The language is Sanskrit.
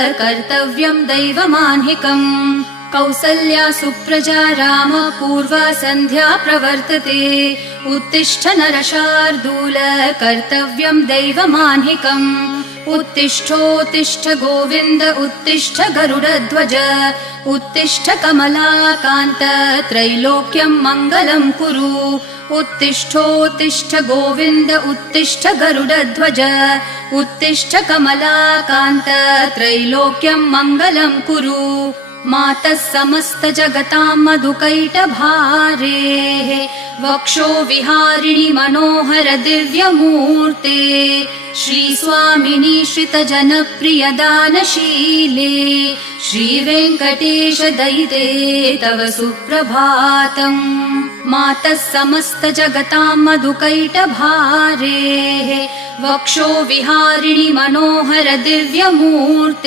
कर्तव्यं दैवमान्हिकम् कौसल्या सुप्रजा राम पूर्वा सन्ध्या प्रवर्तते उत्तिष्ठ नरशार्दूल कर्तव्यं दैवमान्हिकम् उत्तिष्ठोत्तिष्ठ गोविन्द उत्तिष्ठ गरुडध्वज उत्तिष्ठ कमलाकान्त त्रैलोक्यं मङ्गलं कुरु उत्तिष्ठोत्तिष्ठ गोविन्द उत्तिष्ठ गरुडध्वज उत्तिष्ठ कमलाकान्त त्रैलोक्यं मङ्गलं कुरु मातः समस्त जगतां मधुकैटभारेः वक्षो विहारिणि मनोहर दिव्यमूर्ते श्रीस्वामिनि श्रितजनप्रिय दानशीले श्रीवेङ्कटेश दयिते तव सुप्रभातम् मातः समस्त जगतां मधुकैटभारेः वक्षो विहारिणि मनोहर दिव्यमूर्ते